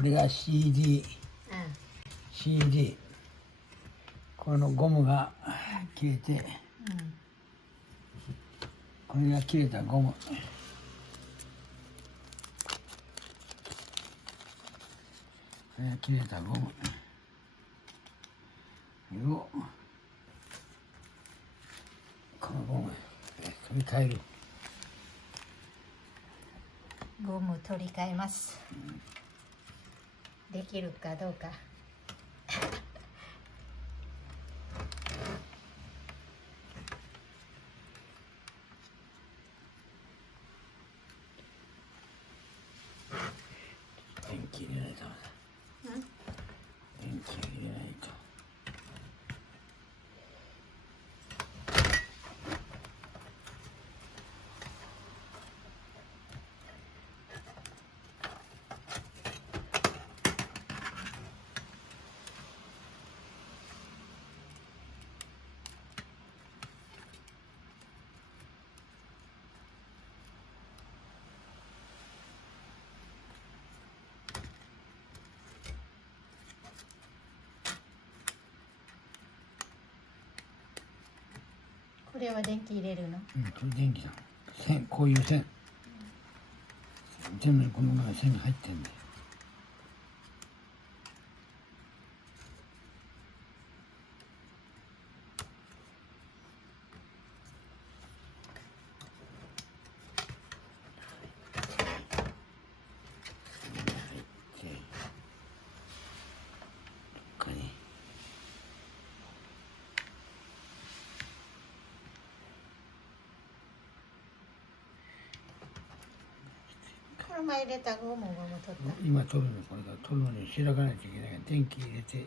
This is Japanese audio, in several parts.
これが CD、CD、このゴムが切れて、これが切れたゴム。これが切れたゴム。これを、このゴム、取り替える。ゴム取り替えます。できるかどうか。電気入れないと。電気入れないと。これは電気入れるの？これ電気だ。線、こういう線。全部この中に線が入ってんだよ。この前入れたゴム取った。今取るの、これから取るのに開かないといけないから電気入れて。で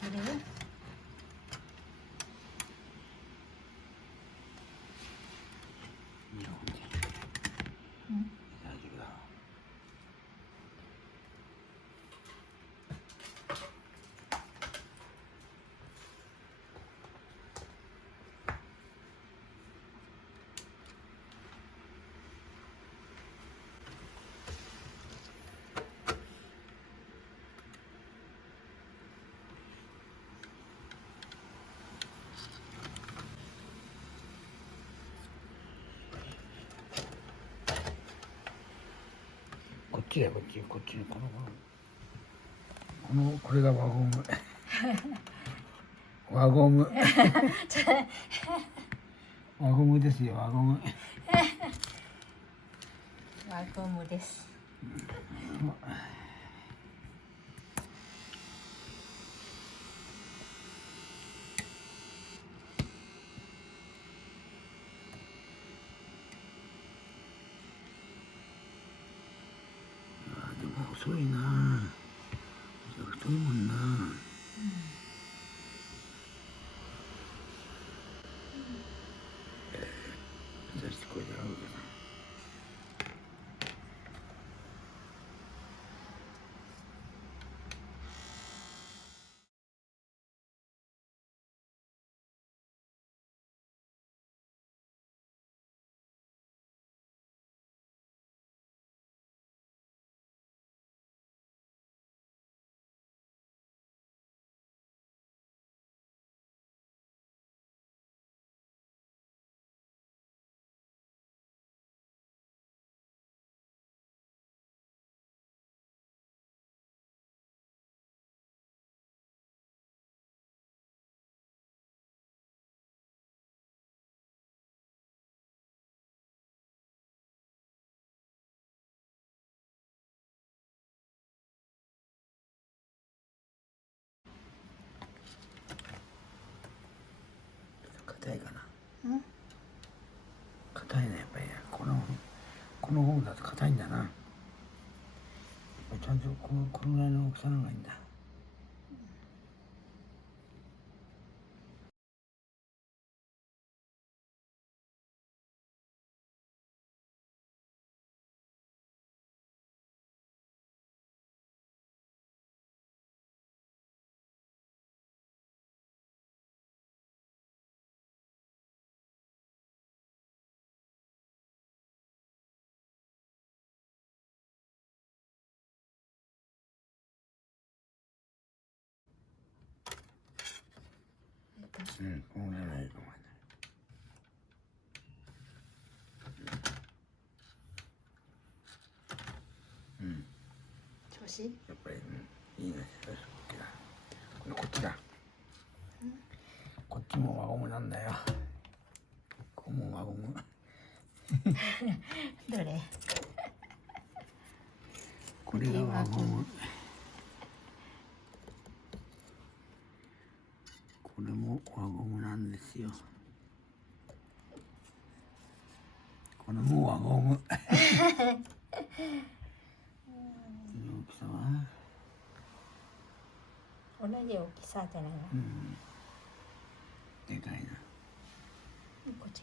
きる？いいよ、ほんで。大丈夫だろう。こっちだよ、こっち、こっちのこれが輪ゴム。輪ゴム。輪ゴムですよ、輪ゴム。輪ゴムです。でも細いな。太いもんな。出してこれで合うかな。硬いかな。硬いね、やっぱり。この方だと硬いんだな。ちゃんとこのぐらいの大きさの方がいいんだ。うん、このぐらいがいいかもね。うん。調子？やっぱり、いいね。よし、OK だ。こっちだ。こっちも輪ゴムなんだよ。ここも輪ゴム。どれ？これが輪ゴム。これも輪ゴムなんですよ。これも輪ゴム。大きさは同じ大きさじゃないの？うん。でかいな。こっち。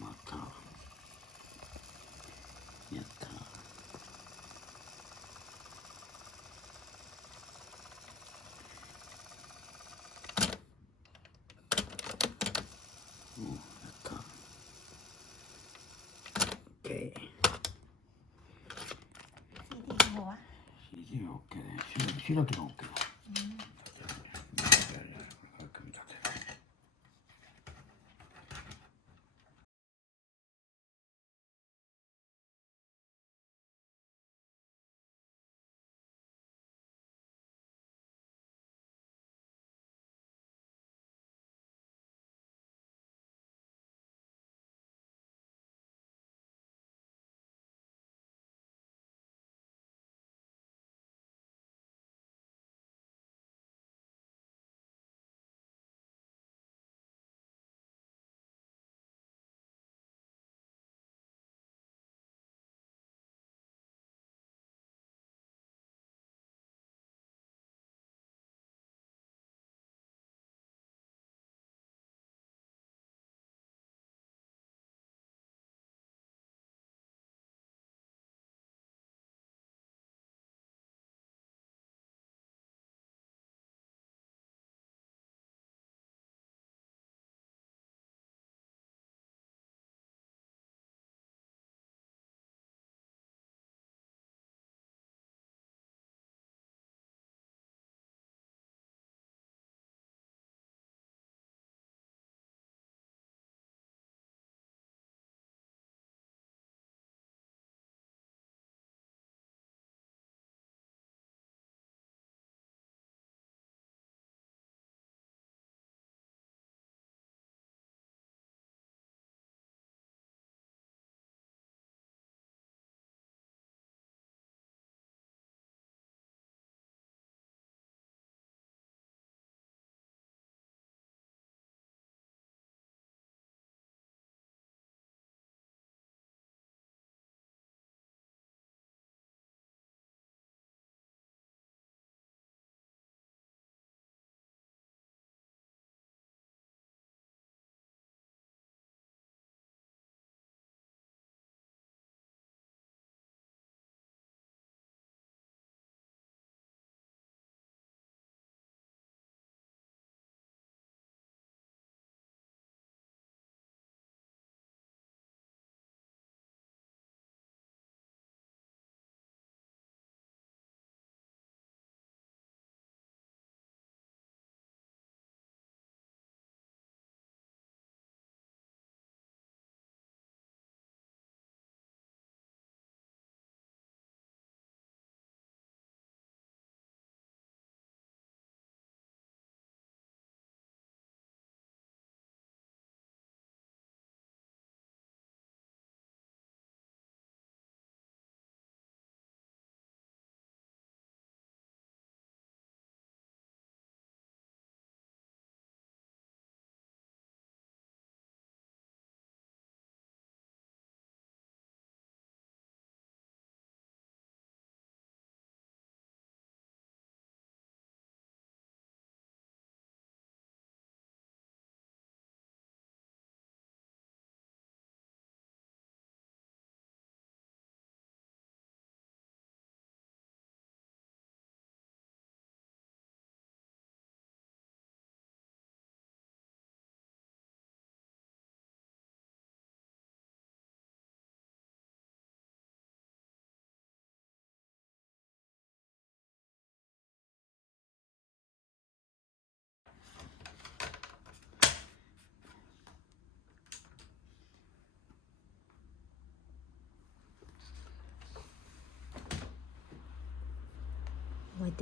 またやった。やった。OK。CD の方は？ CD は OK で、開きが OK だ。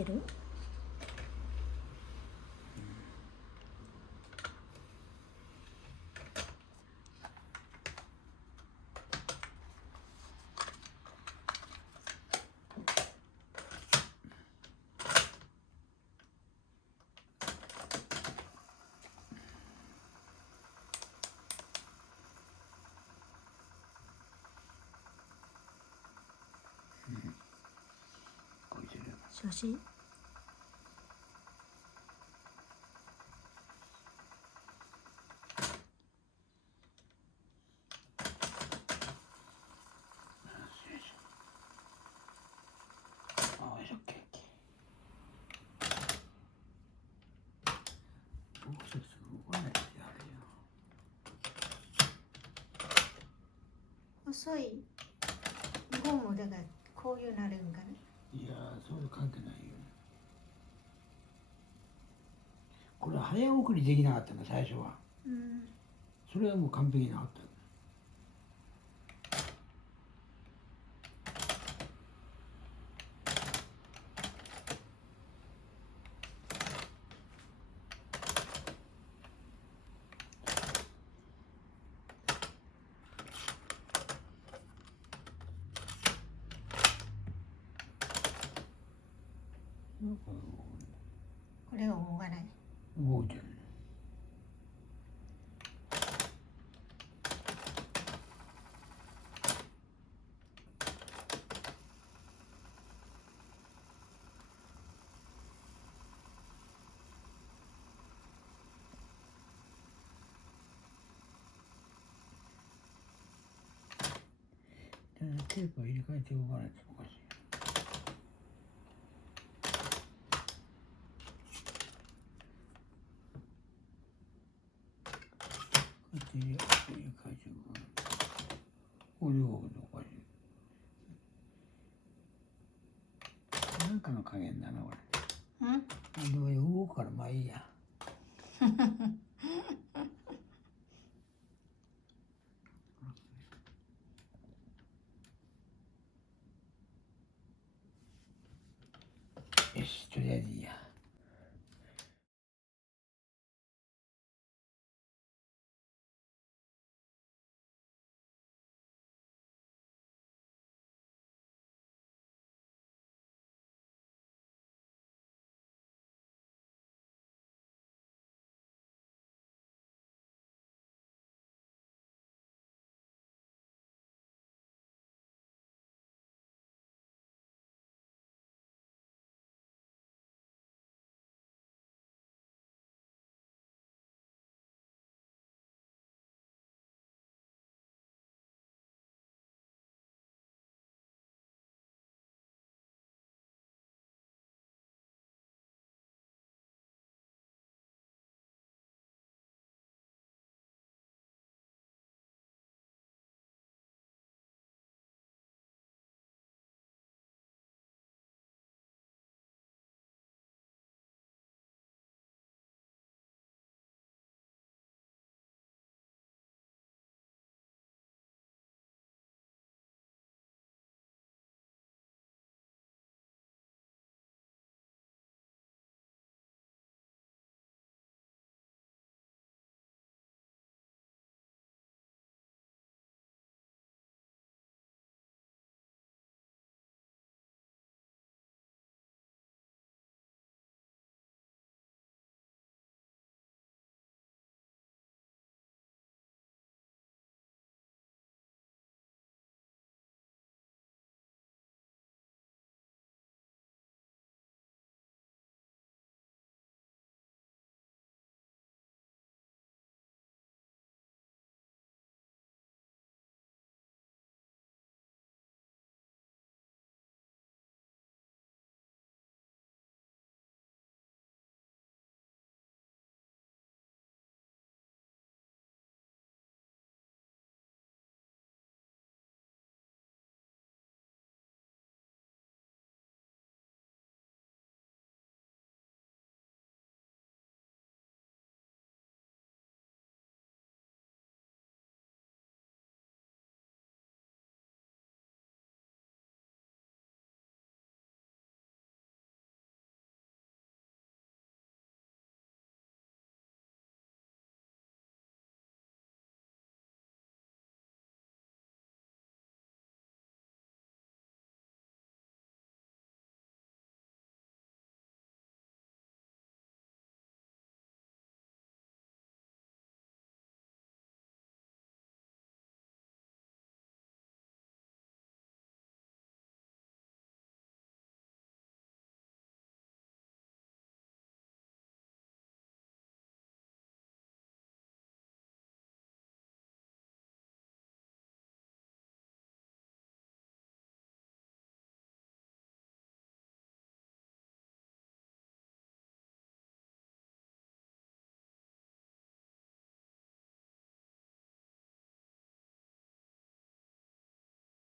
ってる？こいつる。写真？ああ、しょっけ。僕それすごいね、あれ遅いゴムだからこういうなるんかな。いやー、そういう関係ないよ。これは早送りできなかったの、最初は。うん。それはもう完璧になかった。これは動かない。動いてる。テープを入れ替えて動かないとおかしい。こうやって入れ替えて動かない。こういう動くとおかしい。なんかの加減だな、これ。うん？でも動くからまあいいや。